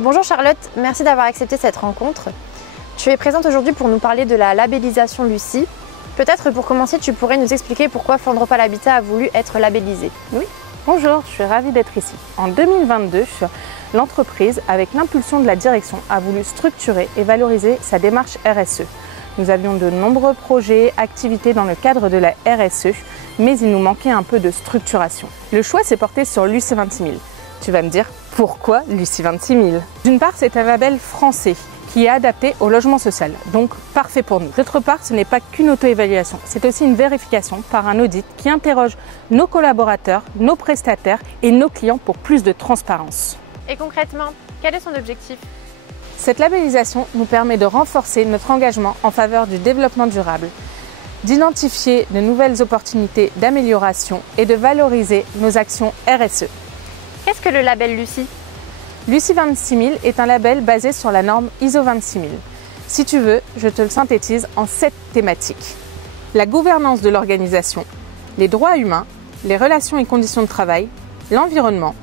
Bonjour Charlotte, merci d'avoir accepté cette rencontre. Tu es présente aujourd'hui pour nous parler de la labellisation Lucie. Peut-être pour commencer, tu pourrais nous expliquer pourquoi Fondropal Habitat a voulu être labellisé. Oui, bonjour, je suis ravie d'être ici. En 2022, l'entreprise, avec l'impulsion de la direction, a voulu structurer et valoriser sa démarche RSE. Nous avions de nombreux projets, activités dans le cadre de la RSE, mais il nous manquait un peu de structuration. Le choix s'est porté sur Lucie 26 000. Tu vas me dire, pourquoi Lucie 26 000 ? D'une part, c'est un label français qui est adapté au logement social, donc parfait pour nous. D'autre part, ce n'est pas qu'une auto-évaluation, c'est aussi une vérification par un audit qui interroge nos collaborateurs, nos prestataires et nos clients pour plus de transparence. Et concrètement, quel est son objectif ? Cette labellisation nous permet de renforcer notre engagement en faveur du développement durable, d'identifier de nouvelles opportunités d'amélioration et de valoriser nos actions RSE. Qu'est-ce que le label Lucie ? Lucie 26 000 est un label basé sur la norme ISO 26 000. Si tu veux, je te le synthétise en 7 thématiques. La gouvernance de l'organisation, les droits humains, les relations et conditions de travail, l'environnement,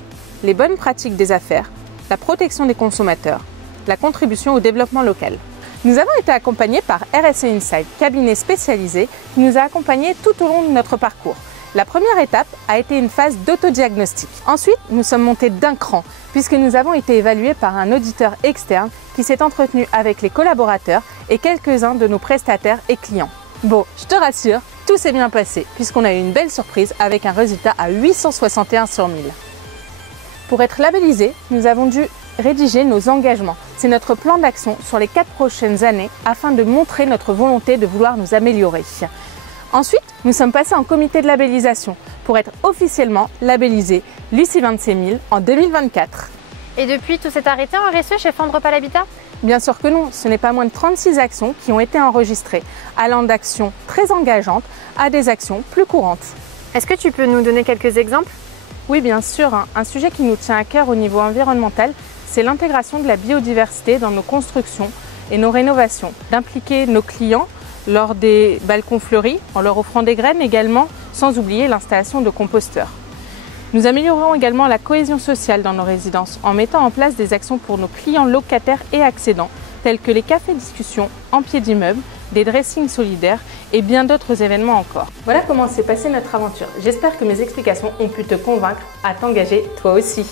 les bonnes pratiques des affaires, la protection des consommateurs, la contribution au développement local. Nous avons été accompagnés par RSE Insight, cabinet spécialisé qui nous a accompagnés tout au long de notre parcours. La première étape a été une phase d'autodiagnostic. Ensuite, nous sommes montés d'un cran puisque nous avons été évalués par un auditeur externe qui s'est entretenu avec les collaborateurs et quelques-uns de nos prestataires et clients. Bon, je te rassure, tout s'est bien passé puisqu'on a eu une belle surprise avec un résultat à 861 sur 1000. Pour être labellisé, nous avons dû rédiger nos engagements. C'est notre plan d'action sur les 4 prochaines années afin de montrer notre volonté de vouloir nous améliorer. Ensuite, nous sommes passés en comité de labellisation pour être officiellement labellisé Lucie 26 000 en 2024. Et depuis, tout s'est arrêté en RSE chez Fondropal Habitat ? Bien sûr que non, ce n'est pas moins de 36 actions qui ont été enregistrées, allant d'actions très engageantes à des actions plus courantes. Est-ce que tu peux nous donner quelques exemples ? Oui, bien sûr. Un sujet qui nous tient à cœur au niveau environnemental, c'est l'intégration de la biodiversité dans nos constructions et nos rénovations, d'impliquer nos clients lors des balcons fleuris, en leur offrant des graines également, sans oublier l'installation de composteurs. Nous améliorons également la cohésion sociale dans nos résidences en mettant en place des actions pour nos clients locataires et accédants, tels que les cafés discussions en pied d'immeuble, des dressings solidaires et bien d'autres événements encore. Voilà comment s'est passée notre aventure. J'espère que mes explications ont pu te convaincre à t'engager toi aussi.